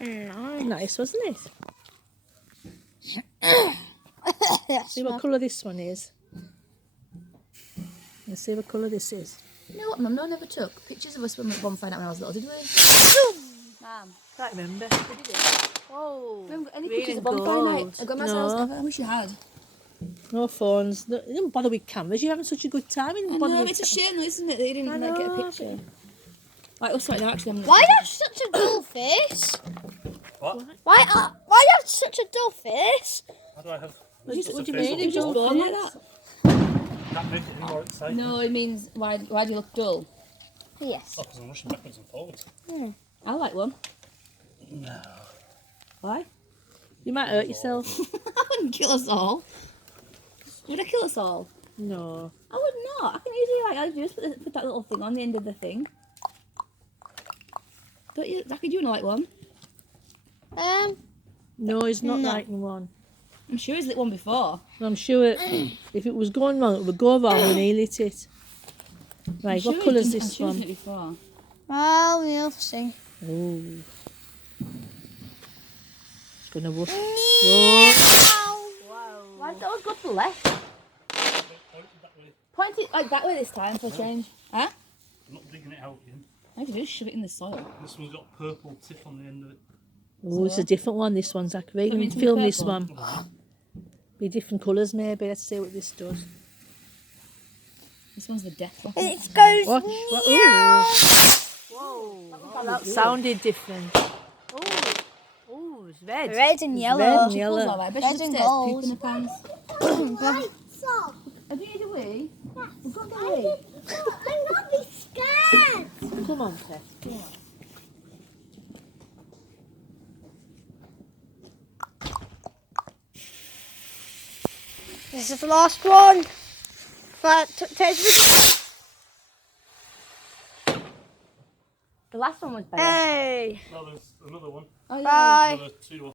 Nice, wasn't it? See what colour this one is. Let's see what colour this is. You know what, Mum? No one ever took pictures of us when we were bonfire night when I was little, did we? Mum. Can't remember. Oh, Remember any green pictures of and bonfire night? gold. I got myself. No. I wish you had. No phones. No, you didn't bother with cameras. You're having such a good time. You didn't I bother know, with it's a shame though, isn't it, that you didn't I like, get a know. picture. Right, oh sorry, no, actually I'm Why have such a dull face? What? Why have such a dull face? How do I have? What do you What's the mean? face It's just all born like face? that? Can't make it any more exciting. No, it means why do you look dull? Yes. Oh, because I'm rushing backwards and forwards. I like one. No. Why? You might hurt yourself. I wouldn't kill us all. Would I kill us all? No. I would not. I can easily I just put that little thing on the end of the thing. Don't you? Zaki, do you want to like one? No, he's not No. lighting one. I'm sure he's lit one before. I'm sure if it was going wrong, it would go wrong when he lit it. Right, I'm what sure colour's he's this done one? it before. Well, we'll see. Oh. It's going to woof. Whoa. Why did that always go to the left? Point it like that way this time for a change. Huh? I'm not digging it out again. I could just shove it in the soil. This one's got purple tip on the end of it. Oh, it's a different one, this one, Zachary. You Put 'em can into film the this purple. one. Be different colours maybe. Let's see what this does. This one's the death one. It goes. Watch. Whoa. That sounded different. Oh, it's red. Red and It's yellow. red and She yellow. pulls all right. I bet Red she's and upstairs gold. pooping her pants. Have you had a wee? We've got the wee. I'm not be scared. Come on, Pet. Come on. This is the last one. But taste The last one was better. Hey. No, there's another one. Oh, yeah. Bye. Another two